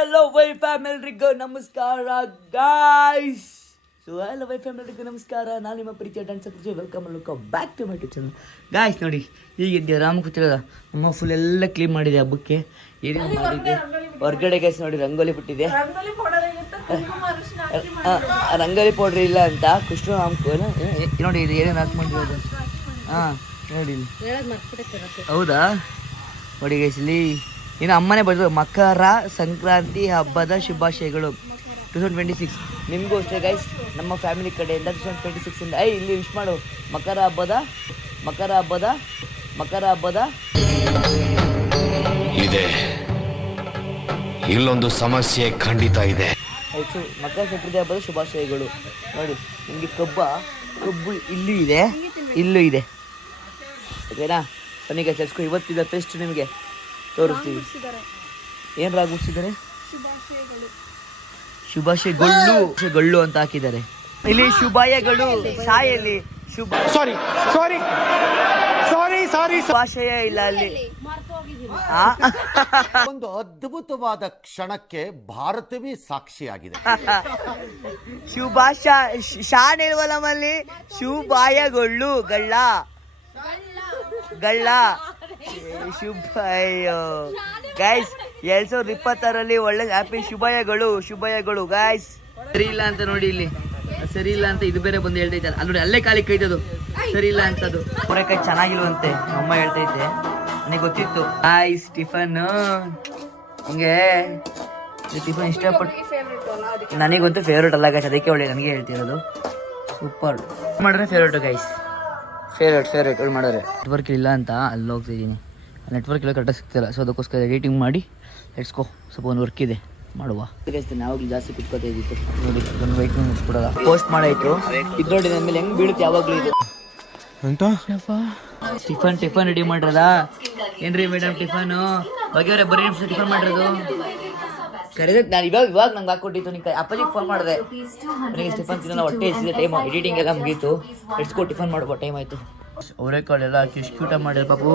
Hello Y ಫ್ಯಾಮಿಲ್ರಿಗೂ ನಮಸ್ಕಾರ guys so hello Y ಫ್ಯಾಮಿಲ್ರಿಗೂ ನಮಸ್ಕಾರ ನಾನು ನಿಮ್ಮ ಪ್ರೀತಿಯ dance Pooja welcome welcome back to my to channel guys ನೋಡಿ ಈಗಿದ್ದೆ ರಾಮ ಕೂತಿರೋದ ಅಮ್ಮ ಫುಲ್ ಎಲ್ಲ ಕ್ಲೀನ್ ಮಾಡಿದೆ ಹಬ್ಬಕ್ಕೆ. ಏನೇನು ಮಾಡಿದ್ದೆ? ಹೊರಗಡೆ ಗೈಸ್ ನೋಡಿ ರಂಗೋಲಿ ಬಿಟ್ಟಿದೆ. ರಂಗೋಲಿ ಪೌಡರ್ ಇಲ್ಲ ಅಂತ. ಕೃಷ್ಣ ಹಾಕ್ಬೋದು ನೋಡಿ ಇದು ಏನೇನು ಹಾಕ್ಕೊಂಡಿರೋದು? ಹಾಂ ನೋಡಿ ಹೌದಾ? ನೋಡಿ ಗೈಸ್ ಇಲ್ಲಿ ಇನ್ನು ಅಮ್ಮನೇ ಬರೆದು ಮಕರ ಸಂಕ್ರಾಂತಿ ಹಬ್ಬದ ಶುಭಾಶಯಗಳು. ಟು ತೌಸಂಡ್ ಟ್ವೆಂಟಿ ಸಿಕ್ಸ್ ನಿಮಗೂ ಅಷ್ಟೇ ಗೈಸ್ ನಮ್ಮ ಫ್ಯಾಮಿಲಿ ಕಡೆಯಿಂದ ಟು ತೌಸಂಡ್ ಟ್ವೆಂಟಿ ಸಿಕ್ಸಿಂದ ಐ ಇಲ್ಲಿ ವಿಶ್ ಮಾಡು. ಮಕರ ಹಬ್ಬದ ಮಕರ ಹಬ್ಬದ ಮಕರ ಹಬ್ಬದ. ಇದೆ. ಇಲ್ಲೊಂದು ಸಮಸ್ಯೆ ಖಂಡಿತ ಇದೆ. ಆಯ್ತು ಮಕರ ಸಂಕ್ರಾಂತಿ ಹಬ್ಬದ ಶುಭಾಶಯಗಳು. ನೋಡಿ ನಿಮಗೆ ಕಬ್ಬ ಕಬ್ಬು ಇಲ್ಲೂ ಇದೆ. ಇಲ್ಲೂ ಇದೆ. ಓಕೆನಾ ಬನ್ನಿ ಗೈಸ್ ಇವತ್ತಿದೆ ಫೆಸ್ಟ್ ನಿಮಗೆ. ತೋರಿಸ್ತೀವಿ. ಏನು ಗುಡಿಸಿದ್ದಾರೆ ಶುಭಾಶಯ ಶುಭಾಶಯಗಳು ಶುಭಾಶಯಗಳು ಅಂತ ಹಾಕಿದ್ದಾರೆ. ಇಲ್ಲಿ ಶುಭಾಯಗಳು ಶಾಯಲ್ಲಿ ಶುಭ ಸಾರಿ ಸಾರಿ ಸಾರಿ ಸಾರಿ ಶುಭಾಶಯ ಇಲ್ಲ ಅಲ್ಲಿ? ಒಂದು ಅದ್ಭುತವಾದ ಕ್ಷಣಕ್ಕೆ ಭಾರತವೇ ಸಾಕ್ಷಿಯಾಗಿದೆ. ಶುಭಾಶ ಶಾನ್ ಇಲ್ವಲ್ಲ ನಮ್ಮಲ್ಲಿ ಶುಭಾಯಗಳು ಗಳ್ಳ. ಗಳ್ಳ. ಶುಭ ಗಾಯ್ಸ್ ಎರಡ್ ಸಾವಿರದ ಇಪ್ಪತ್ತಾರಲ್ಲಿ ಒಳ್ಳೆ ಹ್ಯಾಪಿ ಶುಭಾಯಗಳು ಶುಭಾಯಗಳು ಗಾಯ್ಸ್ ಸರಿ ಇಲ್ಲ ಅಂತ ನೋಡಿ ಇಲ್ಲಿ. ಸರಿ ಇಲ್ಲ ಅಂತ ಇದು ಬೇರೆ ಬಂದು ಹೇಳ್ತೈತೆ ಅಲ್ಲಿ ನೋಡಿ ಅಲ್ಲೇ ಕಾಲಿ ಕೈತದು. ಸರಿ ಇಲ್ಲ ಅಂತದು. ಪೂರಕ ಚೆನ್ನಾಗಿಲ್ವಂತೆ ಅಮ್ಮ ಹೇಳ್ತೈತೆ. ನನಗೆ ಗೊತ್ತಿತ್ತು. ಆಯ್ಸ್ ಟಿಫನ್ ಹಂಗೆ ಟಿಫನ್ ಇಷ್ಟಪಟ್ಟು ನನಗಂತೂ ಫೇವ್ರೇಟ್ ಅಲ್ಲ ಗಾಯ್ಸ್ ಅದಕ್ಕೆ ಒಳ್ಳೆ ನನಗೆ ಹೇಳ್ತಿರೋದು. ಸೂಪರ್ ಮಾಡಿದ್ರೆ ಫೇವ್ರೇಟ್ ಗೈಸ್ ಫೇವ್ರೇಟ್ ಫೇವ್ರೇಟ್ ಅವ್ರು ಮಾಡಿದ್ರೆ. ನೆಟ್ವರ್ಕ್ ಇಲ್ಲ ಅಂತ ಅಲ್ಲಿ ಹೋಗ್ತಿದ್ದೀನಿ ನೆಟ್ವರ್ಕ್ ಇಲ್ಲ ಕರೆಕ್ಟಾಗಿ ಸಿಗ್ತಿಲ್ಲ. ಸೊ ಅದಕ್ಕೋಸ್ಕರ ಎಡಿಟಿಂಗ್ ಮಾಡಿ ಎಡ್ಸ್ಕೋ ಸ್ವಲ್ಪ ಒಂದು ವರ್ಕ್ ಇದೆ ಮಾಡುವ. ಯಾವಾಗಲೂ ಜಾಸ್ತಿ ಕುತ್ಕೋತಾ ಇದ್ದಿತ್ತು ನೋಡಿ ಒಂದು ವೈಟ್ ಮುಗಿಸ್ಬಿಡೋದ ಪೋಸ್ಟ್ ಮಾಡಾಯ್ತು. ಇದು ನೋಡಿ ನನ್ನ ಮೇಲೆ ಹೆಂಗ್ ಬೀಳುತ್ತೆ ಯಾವಾಗಲೂ ಇದು. ಅಂತ ಟಿಫನ್ ಟಿಫನ್ ರೆಡಿ ಮಾಡ್ರದ? ಏನ್ರಿ ಮೇಡಮ್ ಟಿಫನ್ ಬಗ್ಗೆ ಬರೀ ನಿಮಿಷ ಟಿಫನ್ ಮಾಡಿರೋದು. ಕರೆದ ನಾನು ಇವಾಗ ಇವಾಗ ನಂಗೆ ಹಾಕೊಟ್ಟಿತ್ತು ನಿಂಗೆ ಅಪ್ಪಾಜಿಗೆ ಫೋನ್ ಮಾಡಿದೆ. ನನಗೆ ಟಿಫನ್ ತಿನ್ನೋ ಹೊಟ್ಟೆ ಎಸಿದೆ ಟೈಮ್ ಎಡಿಟಿಂಗ್ ಎಲ್ಲ ಮುಗೀತು. ಎಡ್ಸ್ಕೊ ಟಿಫನ್ ಮಾಡುವ ಟೈಮ್ ಆಯಿತು. ಅವರೆಕಾಳು ಎಲ್ಲ ಹಾಕಿ ಕ್ಯೂಟ ಮಾಡಿದ್ರು ಪಾಪು.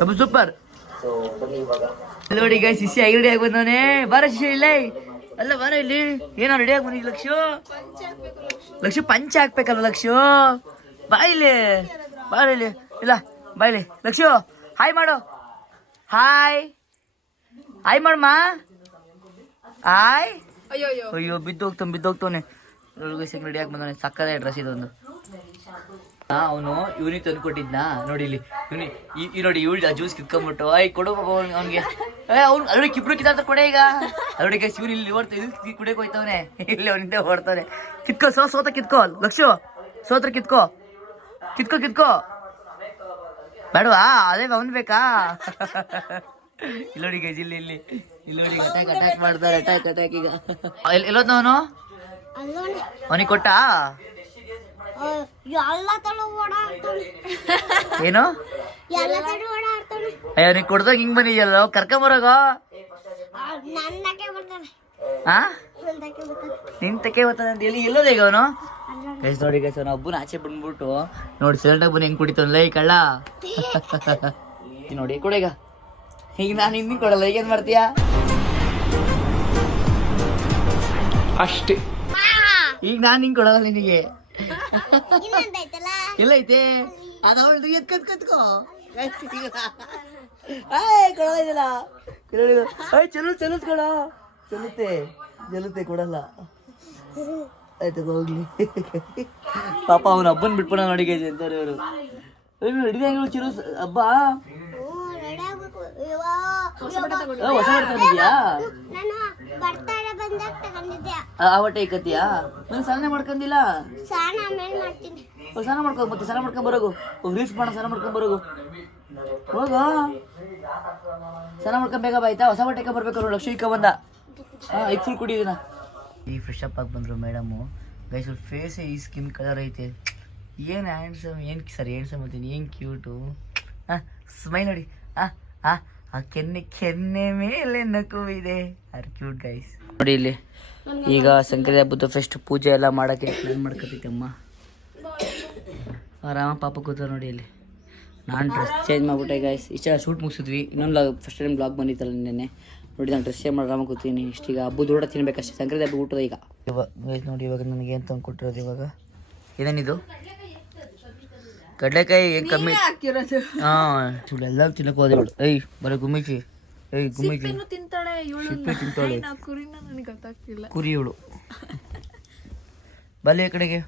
ಪಾಪು ಸೂಪರ್ ನೋಡಿ ಗೈಸ್ ಶಿಷ್ಯ ಐ ರೆಡಿ ಆಗಿ ಬಂದವನೇ? ಬಾರ ಶಿಷ್ಯ ಇಲ್ಲ. ಅಲ್ಲ ಬಾರ ಇಲ್ಲಿ. ಏನೋ ರೆಡಿ ಆಗಿ ಬಂದಿ ಲಕ್ಷ? ಲಕ್ಷ ಪಂಚ ಹಾಕ್ಬೇಕಲ್ಲ ಲಕ್ಷ. ಬಾಯಿಲಿ ಬಾರ ಇಲ್ಲಿ. ಇಲ್ಲ ಬಾಯಿಲಿ ಲಕ್ಷ ಲಕ್ಷು ಹಾಯ್ ಮಾಡು. ಹಾಯ್ ಹಾಯ್ ಮಾಡಮ್ಮ ಹಾಯ್ ಅಯ್ಯೋ ಅಯ್ಯೋ ಹೋಗ್ತಾನೆ ಬಿದ್ದು ಹೋಗ್ತಾನೆ ರೆಡಿ ಆಗಿ ಬಂದವನೆ ಸಕ್ಕದ ಡ್ರೆಸ್ ಇದೊಂದು. ಅವನು ಇವನಿ ತಂದು ಕೊಟ್ಟಿದ್ನ ನೋಡಿ ಇಲ್ಲಿ. ಇವನಿ ಈ ನೋಡಿ ಇವಳು ಜ್ಯೂಸ್ ಕಿತ್ಕೊಂಡ್ಬಿಟ್ಟು ಐ ಕೊಡು ಬಾಬಾ ಅವ್ನಿಗೆ. ಅವ್ನು ಅವ್ರಿಗೆ ಕಿಬ್ರು ಕಿತ್ತ ಕೊಡೆ ಈಗ. ಕೈ ಶಿವನ್ ಇಲ್ಲಿ ಓಡ್ತಾ ಇಲ್ಲಿ ಕುಡಿಯಕ್ಕೆ ಹೋಯ್ತವನೆ. ಇಲ್ಲಿ ಅವನಿಂದ ಓಡ್ತಾನೆ ಕಿತ್ಕೋ ಸೋ ಸೋತ ಕಿತ್ಕೋ ಲಕ್ಷು ಸೋತ್ರ ಕಿತ್ಕೋ. ಕಿತ್ಕೋ ಕಿತ್ಕೋ. ಬೇಡವಾ? ಅದೇ ಅವನ್ ಬೇಕಾ ಇಲ್ಲಿ ನೋಡಿ ಗೈಸ್ ಇಲ್ಲಿ ಇಲ್ಲಿ. ಇಲ್ಲಿ ನೋಡಿ ಅಟ್ಯಾಕ್ ಅಟ್ಯಾಕ್ ಮಾಡ್ತಾರೆ ಅಟ್ಯಾಕ್ ಅಟ್ಯಾಕ್ ಈಗ. ಎಲ್ಲೋದ್ನ ಅವನು ಅವನಿಗೆ ಕೊಟ್ಟಾ? ಏನು? ಅವನಿಗೆ ಕೊಡ್ದ ಓಡಾಡ್ತಾನೆ. ಅಯ್ಯೋ ನೀ ಕೊಡ್ದಾಗ ಹಿಂಗ್ ಬಂದಿದ್ಯಲ್ಲ? ಕರ್ಕೊಂಬರೋಗ ನನ್ನಕ್ಕೆ ಬರ್ತಾನೆ. ಆ? ನನ್ನಕ್ಕೆ ಬರ್ತಾನೆ. ನಿನ್ ತಕ್ಕೆ ಬರ್ತಾನೆ ಅಂತ ಎಲ್ಲಿ ಎಲ್ಲೋದ ಈಗ ಅವನು? ಗೈಸ್ ನೋಡಿ ಗೈಸ್ ಅವನು ಹಬ್ಬನ ಆಚೆ ಬಂದ್ಬಿಟ್ಟು ನೋಡಿ ಸಿಲಿಂಡರ್ ಬಂದು ಹೆಂಗ್ ಕುಡಿತಾನಲ್ಲ ಈ ಕಳ್ಳ? ನೋಡಿ ಕೊಡ ಈಗ. ಈಗ ನಾನು ಹಿಂದಿನ ಕೊಡಲ್ಲ ಈಗ ಏನ್ ಮಾಡ್ತೀಯಾ? ಅಷ್ಟೇ. ಈಗ ನಾನು ಹಿಂಗ್ ಕೊಡಲ್ಲ ನಿನಗೆ? ಎಲ್ಲ ಐತೆ ಅದು ಅವಳು ಎತ್ ಕತ್ ಕತ್ಕೋ ಏಯ್ ಚಲೋ ಚಲುತ್ ಕೊಡ. ಚಲುತ್ತೆ ಜಲುತ್ತೆ ಕೊಡಲ್ಲ. ಆಯ್ತು ಹೋಗ್ಲಿ. ಪಾಪ ಅವನ ಹಬ್ಬನ್ ಬಿಟ್ಬಿಡ ಅಡಿಗೆ ಅಂತ ಅಂತಾರೆ ಇವರು. ಹಿಡಿದ ಚಿರು ಹಬ್ಬ? ಆ, ಹೊಸ ಬಟ್ಟೆ ತಗೊಂಡಿದ್ಯಾ? ನಾನು ಬರ್ತಾರೆ ಬಂದಾಗ ತಗೊಂಡಿದ್ದೆ. ಆ ಆ ಬಟ್ಟೆ ಇಕ್ಕತ್ತೀಯಾ? ನಾನು ಸ್ನಾನ ಮಾಡ್ಕೊಂಡಿಲ್ಲ ಸ್ನಾನ ಆಮೇಲೆ ಮಾಡ್ತೀನಿ. ಓ, ಸ್ನಾನ ಮಾಡ್ಕೊ ಮತ್ತೆ ಸ್ನಾನ ಮಾಡ್ಕೊಂಡ್ ಬರೋಗು. ರೀಲ್ಸ್ ಮಾಡೋ ಸ್ನಾನ ಮಾಡ್ಕೊಂಡ್ ಬರೋಗು. ಹೋಗು. ಸ್ನಾನ ಮಾಡ್ಕೊಂಡ್ ಬೇಗ ಬಾಯ್ತಾ ಹೊಸ ಬಟ್ಟೆ ಬರ್ಬೇಕು ನೋಡಿ ಲಕ್ಷ್ಮಿ ಇಕ್ಕ ಬಂದ. ಹಾ ಈಗ ಫುಲ್ ಕುಡಿದಿನ ಈ ಫ್ರೆಶ್ ಅಪ್ ಆಗಿ ಬಂದ್ರು ಮೇಡಮು ಗೈಸ್ ಫೇಸ್ ಈ ಸ್ಕಿನ್ ಕಲರ್ ಐತೆ. ಏನು ಹ್ಯಾಂಡ್ಸಮ್ ಏನು ಸರ್ ಹ್ಯಾಂಡ್ಸಮ್ ಅಂತೀನಿ ಏನು ಕ್ಯೂಟು ಹಾಂ ಸ್ಮೈಲ್ ನೋಡಿ. ಆ ಆ ಆ ಕೆನ್ನೆ ಕೆನ್ನೆ ಮೇಲೆ ನಗುವಿದೆ. ಆರ್ ಕ್ಯೂಟ್ ಗೈಸ್ ನೋಡಿ ಇಲ್ಲಿ. ಈಗ ಸಂಕ್ರಾಂತಿ ಹಬ್ಬದ ಫಸ್ಟ್ ಪೂಜೆ ಎಲ್ಲ ಮಾಡಕ್ಕೆ ಪ್ಲಾನ್ ಮಾಡ್ಕೊತೈತೆ ಅಮ್ಮ. ಆರಾಮ ಪಾಪ ಕೂತ ನೋಡಿ ಇಲ್ಲಿ. ನಾನು ಡ್ರೆಸ್ ಚೇಂಜ್ ಮಾಡ್ಬಿಟ್ಟೆ ಗೈಸ್ ಇಷ್ಟ ಶೂಟ್ ಮುಗಿಸಿದ್ವಿ. ಇನ್ನೊಂದು ಫಸ್ಟ್ ಟೈಮ್ ಬ್ಲಾಗ್ ಬಂದಿತ್ತಲ್ಲ ನಿನ್ನೆ ನೋಡಿ ನಾನು ಡ್ರೆಸ್ ಮಾಡಿ ಆರಾಮ ಕೂತೀನಿ. ಇಷ್ಟೀಗ ಹಬ್ಬದ ಊಟ ತಿನ್ಬೇಕಷ್ಟೇ. ಸಂಕ್ರಾಂತಿ ಹಬ್ಬ ಊಟದ ಈಗ? ಇವಾಗ ನೋಡಿ ಇವಾಗ ನನಗೆ ಏನು ತಂದು ಕೊಟ್ಟಿರೋದು ಇವಾಗ? ಏನೇನಿದು? ಕಡಲೆಕಾಯಿ ಕಮ್ಮಿ? ಹಾಂ ಎಲ್ಲ ತಿನ್ನಕ್ಕೆ ಹೋದೆ ಬಿಡು ಏಯ್ ಬರೀ ಗುಮಿಚಿ ಏಯ್ ಇನ್ನು ತಿಂತಾಳೆ ಇವಳು. ಸಿಪ್ಪೆ ಕುರಿ ಇವಳು. ಬಲ್ಲಿ ಈ ಕಡೆಗೆ.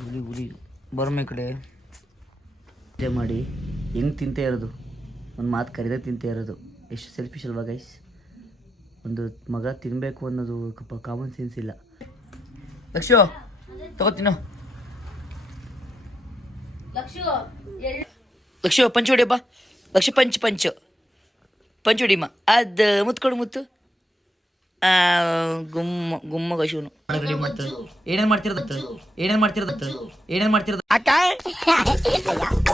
ಹುಲಿ ಹುಲಿ. ಬರ್ಮ ಈ ಕಡೆ. ಮಾಡಿ. ಹೆಂಗ್ ತಿಂತ ಇರೋದು? ಒಂದು ಮಾತು ಕರೆದೇ ತಿಂತ ಇರೋದು. ಎಷ್ಟು ಸೆಲ್ಫಿಶ್ ಅಲ್ವಾ ಗೈಸ್ ಒಂದು ಮಗ ತಿನ್ನಬೇಕು ಅನ್ನೋದು ಕಾಮನ್ ಸೆನ್ಸ್ ಇಲ್ಲ. ಲಕ್ಷು ತಗೋತೀನೋ ಲಕ್ಷು ಪಂಚ ಹೊಡಿಯಪ್ಪ ಲಕ್ಷ ಪಂಚ್ ಪಂಚ್. ಪಂಚ್ ಹೊಡಿಮ್ಮ ಅದು ಮುತ್ಕೊಡು ಮುತ್ತು. ಗುಮ್ಮ ಗುಮ್ಮ ಕಶುನು. ಏನೇನ್ ಮಾಡ್ತಿರೋದತ್ತ ಏನೇನ್ ಮಾಡ್ತಿರೋದತ್ತ ಏನೇನ್ ಮಾಡ್ತಿರದ? ಅಕ್ಕ.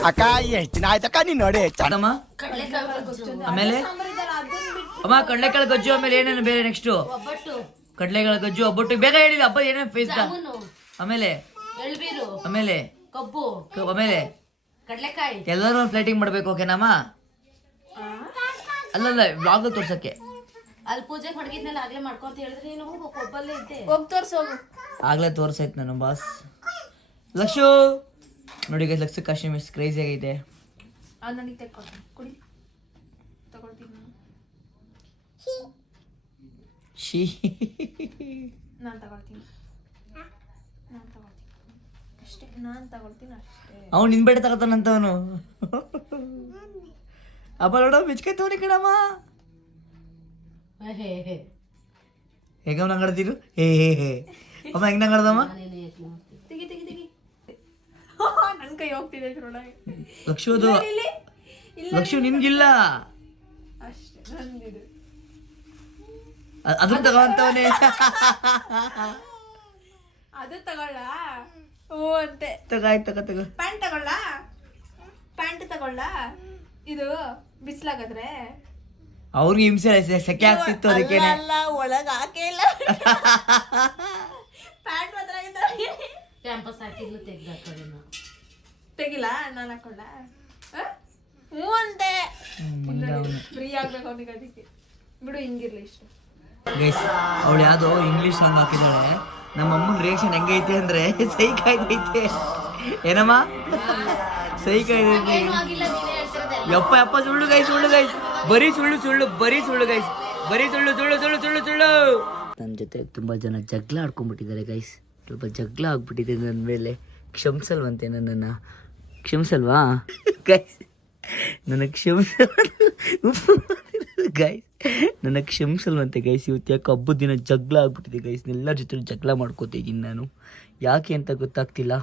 ಅಕ್ಕ ಎಷ್ಟು ದಿನ ಆಯ್ತಕ್ಕ ನೀನ್ ನೋಡಿ ಹೆಚ್ಚಮ್ಮ ಆಮೇಲೆ? ಅಮ್ಮ ಕಡಲೆಕಾಳು ಗಜ್ಜು ಆಮೇಲೆ ಏನೇನು ಬೇರೆ ನೆಕ್ಸ್ಟ್ ಕಡಲೆಕಾಳು ಗಜ್ಜು ಒಬ್ಬಟ್ಟು. ಬೇಗ ಹೇಳಿದ ಹಬ್ಬ ಏನೇನು ಫೇಸ್ ಆಮೇಲೆ? ಆಮೇಲೆ? ಕಬ್ಬು. ಆಮೇಲೆ? ಕಡಲೆಕಾಯಿ. ಎಲ್ಲರೂ ಪ್ಲೇಟಿಂಗ್ ಮಾಡ್ಬೇಕು ಓಕೆನಮ್ಮ ಅಲ್ಲಲ್ಲ ಬ್ಲಾಗ್ ತೋರ್ಸಕ್ಕೆ. ಅಲ್ಲಿ ಪೂಜೆಗೆ ಮಡಗಿದ್ನೆಲ್ಲ ಆಗ್ಲೇ ಮಾಡ್ಕೊಂತ ಹೇಳಿದ್ರೆ ನೀನು ಒಬ್ಬಲ್ಲೇ ಕೊಬ್ಬಲ್ಲೇ ಇದ್ದೆ. ಹೋಗ್ ತೋರ್ಸೋಗು ಆಗ್ಲೇ ತೋರ್ಸೈತ್ ನಾನು ಬಾಸ್ ಲಕ್ಷು! ನೋಡಿ guys Laksha Kashmir miss crazy ಆಗೈತೆ ಅದು ನನಗೆ ತೆಕ್ಕೊಡ್ತೀನಿ ಕುಡಿ. ತಗೊಳ್ತೀನಿ ಶೀ. ನಾನು ತಗೊಳ್ತೀನಿ. ಅಷ್ಟೇ. ನಾನು ತಗೊಳ್ತೀನಿ ಅಷ್ಟೇ. ಅವ್ನು ನಿನ್ ಬೇಡ ತಗೋತಾನಂತವನು ಅಪ್ಪ ನೋಡ ಮಿಚ್ಕೈ ತೋನಿ ಕಣಮ್ಮ. ಹೇಗ ನಂಗಡ್ತೀರು ಹೇ ಹೇ ಹೇ. ಅಮ್ಮ ಹೆಂಗ್ ಹಂಗಡ್ದಮ್ಮ ತೆಗಿ ತೆಗಿ ತೆಗಿ. ನನ್ನ ಕೈ ಹೋಗ್ತಿದೆ ಇದ್ರೊಳಗೆ. ಲಕ್ಷುದು ಇಲ್ಲಿ ಲಕ್ಷು ನಿನ್ಗಿಲ್ಲ. ಅಷ್ಟೇ ನಂದಿದು. ಅದನ್ನ ತಗೋಂತವನೇ ಅದು ತಗೊಳ್ಳ. ಹ್ಞೂ ಅಂತೆ. ತಗೋ ಆಯ್ತು ತಗೋ ತಗೋ. ಪ್ಯಾಂಟ್ ತಗೊಳ್ಳ? ಪ್ಯಾಂಟ್ ತಗೊಳ್ಳ? ಇದು ಬಿಸ್ಲಾಗದ್ರೆ? ಅವ್ರಿಗೆ ಹಿಂಸೆ ಸೆಕೆ ಆಗ್ತಿತ್ತು ಅದಕ್ಕೆ. ಅಲ್ಲ ಒಳಗ ಹಾಕಿಲ್ಲ ಪ್ಯಾಂಟ್ ಮಾತ್ರ ಕ್ಯಾಂಪಸ್ ಹಾಕಿದ್ಲು ತೆಗ್ದು ಹಾಕೋದೇನು ತೆಗಿಲ್ಲ ನಾನು ಹಾಕೊಳ್ಳ? ಹ್ಞೂ ಅಂತೆ. ಫ್ರೀ ಆಗ್ಬೇಕು ಅವನಿಗೆ ಅದಕ್ಕೆ. ಬಿಡು ಹಿಂಗಿರ್ಲಿ ಇಷ್ಟು. ಅವಳು ಯಾವುದೋ ಇಂಗ್ಲಿಷ್ ಸಾಂಗ್ ಹಾಕಿದಾಳೆ ನಮ್ಮ ಅಮ್ಮನ ರಿಯಾಕ್ಷನ್ ಹೆಂಗೈತೆ ಅಂದ್ರೆ ಸೈ ಕಾಯ್ದೈತೆ. ಏನಮ್ಮ? ಸೈ ಕಾಯ್ದೈತೆ. ಯಪ್ಪ ಯಪ್ಪ, ಸುಳ್ಳು ಗೈಸ್ ಸುಳ್ಳು ಗೈಸ್ ಬರೀ ಸುಳ್ಳು ಸುಳ್ಳು, ಬರೀ ಸುಳ್ಳು ಗೈಸ್ ಬರೀ ಸುಳ್ಳು ಸುಳ್ಳು ಸುಳ್ಳು ಸುಳ್ಳು ಸುಳ್ಳು. ನನ್ನ ಜೊತೆ ತುಂಬಾ ಜನ ಜಗಳ ಆಡ್ಕೊಂಡ್ಬಿಟ್ಟಿದ್ದಾರೆ ಗೈಸ್ ಸ್ವಲ್ಪ ಜಗಳ ಆಗ್ಬಿಟ್ಟಿದೆ ನನ್ನ ಮೇಲೆ. ಕ್ಷಮಿಸಲ್ವಂತೆ ನನ್ನನ್ನು. ಕ್ಷಮಿಸಲ್ವಾ? ಗೈಸ್ ನನಗೆ ಕ್ಷಮಿಸ ಗೈಸ್ ನನಗೆ ಕ್ಷಮಿಸಲ್ವಂತೆ ಗೈಸ್ ಇವತ್ತು ಯಾಕೆ ಹಬ್ಬದ ದಿನ ಜಗಳ ಆಗ್ಬಿಟ್ಟಿದೆ ಗೈಸ್ ಎಲ್ಲರ ಜೊತೆ ಜಗಳ ಮಾಡ್ಕೋತಿದ್ದೀನಿ ನಾನು. ಯಾಕೆ ಅಂತ ಗೊತ್ತಾಗ್ತಿಲ್ಲ.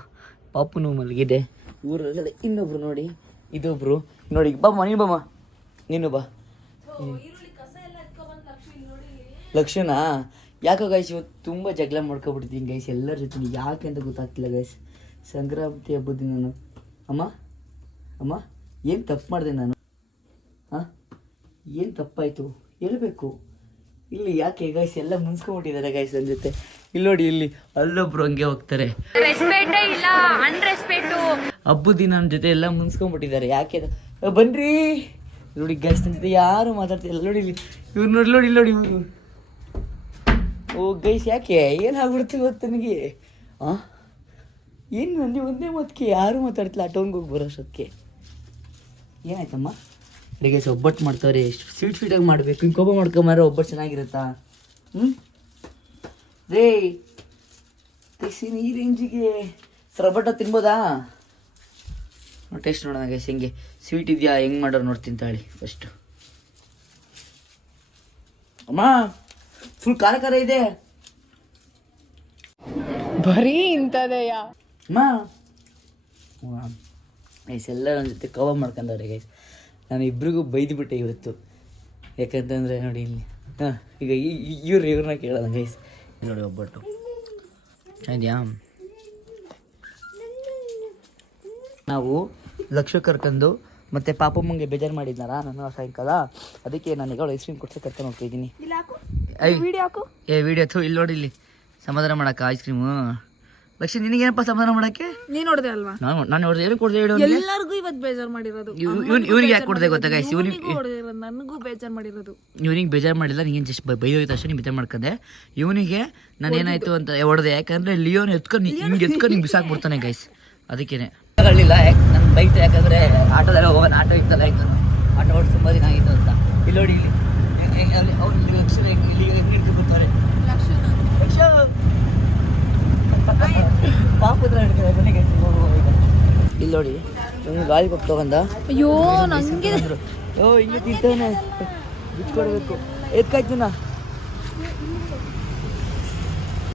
ಪಾಪುನು ಮಲಗಿದೆ. ಊರಲ್ಲಿ ಇನ್ನೊಬ್ರು ನೋಡಿ. ಇದೊಬ್ರು. ನೋಡಿ ಬಾಮ್ಮ ನೀನು ಬಾಮ್ಮ ನೀನು ಬಾ. ಲಕ್ಷಣ ಯಾಕೋ ಗೈಸ್ ಇವತ್ತು ತುಂಬ ಜಗಳ ಮಾಡ್ಕೊಬಿಟ್ಟಿದ್ದೀನಿ ಗೈಸ್ ಎಲ್ಲರ ಜೊತೆ ಯಾಕೆ ಅಂತ ಗೊತ್ತಾಗ್ತಿಲ್ಲ ಗೈಸ್ ಸಂಕ್ರಾಂತಿ ಹಬ್ಬದ ದಿನ ನಾನು. ಅಮ್ಮ? ಅಮ್ಮ? ಏನು ತಪ್ಪು ಮಾಡಿದೆ ನಾನು? ಹಾಂ? ಏನು ತಪ್ಪಾಯಿತು? ಹೇಳ್ಬೇಕು. ಇಲ್ಲಿ ಯಾಕೆ ಗೈಸ್ ಎಲ್ಲ ಮುನ್ಸ್ಕೊಂಡ್ಬಿಟ್ಟಿದ್ದಾರೆ ಗೈಸ್ ನನ್ನ ಜೊತೆ. ಇಲ್ಲಿ ನೋಡಿ ಇಲ್ಲಿ ಅಲ್ಲೊಬ್ರು ಹಂಗೆ ಹೋಗ್ತಾರೆ. ಹಬ್ಬದ ದಿನ ನನ್ನ ಜೊತೆ ಎಲ್ಲ ಮುನ್ಸ್ಕೊಂಡ್ಬಿಟ್ಟಿದ್ದಾರೆ. ಯಾಕೆ ಬನ್ರಿ. ನೋಡಿ ಗೈಸ್ ನನ್ನ ಜೊತೆ ಯಾರು ಮಾತಾಡ್ತಿಲ್ಲ. ನೋಡಿ ಇಲ್ಲಿ ಇವ್ರು ನೋಡಿ ನೋಡಿ ಇಲ್ಲಿ ನೋಡಿ ಇವರು. ಓ ಗೈಸ್ ಯಾಕೆ? ಏನಾಗ್ಬಿಡ್ತು ಇವತ್ತು ನನಗೆ? ಆ? ಏನು ನನಗೆ ಒಂದೇ ಮಾತಕ್ಕೆ ಯಾರು ಮಾತಾಡ್ತಿಲ್ಲ? ಆಟೋನ್ಗೆ ಹೋಗಿ ಬರೋಷ್ಟೊತ್ತಿಗೆ ಏನಾಯ್ತಮ್ಮ? ಅಡಿಗೆ ಒಬ್ಬಟ್ಟು ಮಾಡ್ತಾವ್ರಿ ಸ್ವೀಟ್ ಸ್ವೀಟಾಗಿ ಮಾಡಬೇಕು. ಹಿಂಗೆ ಕೋಪ ಮಾಡ್ಕೊಂಬಾರ ಒಬ್ಬಟ್ಟು ಚೆನ್ನಾಗಿರುತ್ತಾ? ಹ್ಞೂ ರೇ ತೆಗ್ಸಿ ಈ ರೇಂಜಿಗೆ ಸರಬಟ್ಟ ತಿನ್ಬೋದಾ? ಟೇಸ್ಟ್ ನೋಡೋಣ ಗೈಸ್ ಹೆಂಗೆ. ಸ್ವೀಟ್ ಇದೆಯಾ ಹೆಂಗೆ ಮಾಡೋರು ನೋಡ್ತೀನಿ ತಾಳಿ ಫಸ್ಟು ಅಮ್ಮ ಫುಲ್ ಖಾರ ಖಾರ ಇದೆ. ಬರೀ ಇಂಥದಯ್ಯ ಅಮ್ಮ. ಗೈಸ್ ಎಲ್ಲ ನನ್ನ ಜೊತೆ ಕವ ಮಾಡ್ಕೊಂಡವ್ರೆ ಗೈಸ್ ನಾನು ಇಬ್ರಿಗೂ ಬೈದ್ಬಿಟ್ಟೆ ಇವತ್ತು. ಯಾಕಂತಂದರೆ ನೋಡಿ ಇಲ್ಲಿ. ಹಾಂ ಈಗ ಇವ್ರು ಇವ್ರನ್ನ ಕೇಳೋಣ ಗೈಸ್ ನೋಡಿ ಒಬ್ಬಟ್ಟು. ಅದ್ಯಾ? ನಾವು ಲಕ್ಷ ಕರ್ಕೊಂಡು ಮತ್ತೆ ಪಾಪಮ್ಮಂಗೆ ಬೇಜಾರು ಮಾಡಿದ್ನಾರ ನಾನು ಸಾಯಂಕಾಲ ಅದಕ್ಕೆ ನಾನು ಈಗ ಐಸ್ ಕ್ರೀಮ್ ಕೊಡ್ಸಕ್ಕೆ ಕರ್ಕೊಂಡು ಹೋಗ್ತಿದ್ದೀನಿ ಏ ವಿಡಿಯೋ ಥೂ ಇಲ್ಲಿ ನೋಡಿ ಇಲ್ಲಿ. ಸಮಾಧಾನ ಮಾಡಕ್ಕ ಐಸ್ ಕ್ರೀಮು ಲಕ್ಷ್ಮಿ ನಿನಗೇನಪ್ಪ ಸಮಾಧಾನ ಮಾಡಕ್ಕೆ? ನೀನ್ ನೋಡ್ದೆ ಅಲ್ವಾ? ನಾನು ನಾನು ಹೊಡೆದು ಏನು ಕೊಡ್ದೆ ಹೇಳು ಅವ್ನಿಗೆ? ಎಲ್ಲರಿಗೂ ಇವತ್ ಬೇಜಾರ್ ಮಾಡಿರೋದು. ಇವ್- ಇವ್ನ್ ಇವ್ನಿಗೆ ಯಾಕೆ ಕೊಡ್ದೆ ಗೊತ್ತಾ ಗೈಸ್ ಇವ್ನಿಗೆ ಹೊಡೆದಿರೋದು ನನಗೂ ಬೇಜಾರ್ ಮಾಡಿರೋದು. ಇವನಿಗೆ ಬೇಜಾರು ಮಾಡಿಲ್ಲ ನೀನು ಜಸ್ಟ್ ಬೈದೋಗಿತ್ತು ಅಷ್ಟೇ ಬೇಜಾರು ಮಾಡ್ಕೊಂಡೆ. ಇವನಿಗೆ ನಾನು ಏನಾಯ್ತು ಅಂತ ಹೊಡೆದೆ ಯಾಕಂದ್ರೆ ಲಿಯೋನ್ ಎತ್ಕೊಂಡು ಹಿಂಗೆ ಎತ್ಕೊಂಡು ಹಿಂಗೆ ಬಿಸಾಕ್ಬಿಡ್ತಾನೆ ಗೈಸ್ ಅದಕ್ಕೇನೆ. ತಗೊಳ್ಳಿಲ್ಲ ನನ್ನ ಬೈತೆ ಯಾಕಂದ್ರೆ ಆಟೋದಲ್ಲ ಹೋಗೋಣ ಆಟೋ ಇತ್ತಲ್ಲ ಹೆಂಗ ಆಟೋ ಓಡಿಸಿ ತುಂಬ ದಿನ ಆಗಿತ್ತು ಅಂತ. ಇಲ್ಲಿ ನೋಡಿ ಇಲ್ಲಿ ಹೆಂಗ್- ಅಲ್ಲಿ ಅವ್ರು ಇಲ್ಲಿ ಲಕ್ಷಣ ಇಲ್ಲಿ ಹೆಂಗೆ ಇಟ್ಕೊಡ್ತಾರೆ ಲಕ್ಷ ಪಾಪದ್ರ ಹಿಡ್ತಾರೆ ಬನ್ನಿ guys, ಹೋಗು, ಹೋಗು ಈಗ. ಇಲ್ಲಿ ನೋಡಿ. ಇವ್ನು ಗಾಳಿ ಕೊಟ್ಟು ತಗೊಂಡ. ಅಯ್ಯೋ ನಂಗೆ ಓ ಹಿಂಗೆ ತಿಂತಾನೆ. ಬಿಟ್ಕೊಡ್ಬೇಕು ಎತ್ಕಾಯ್ತು ನಾ?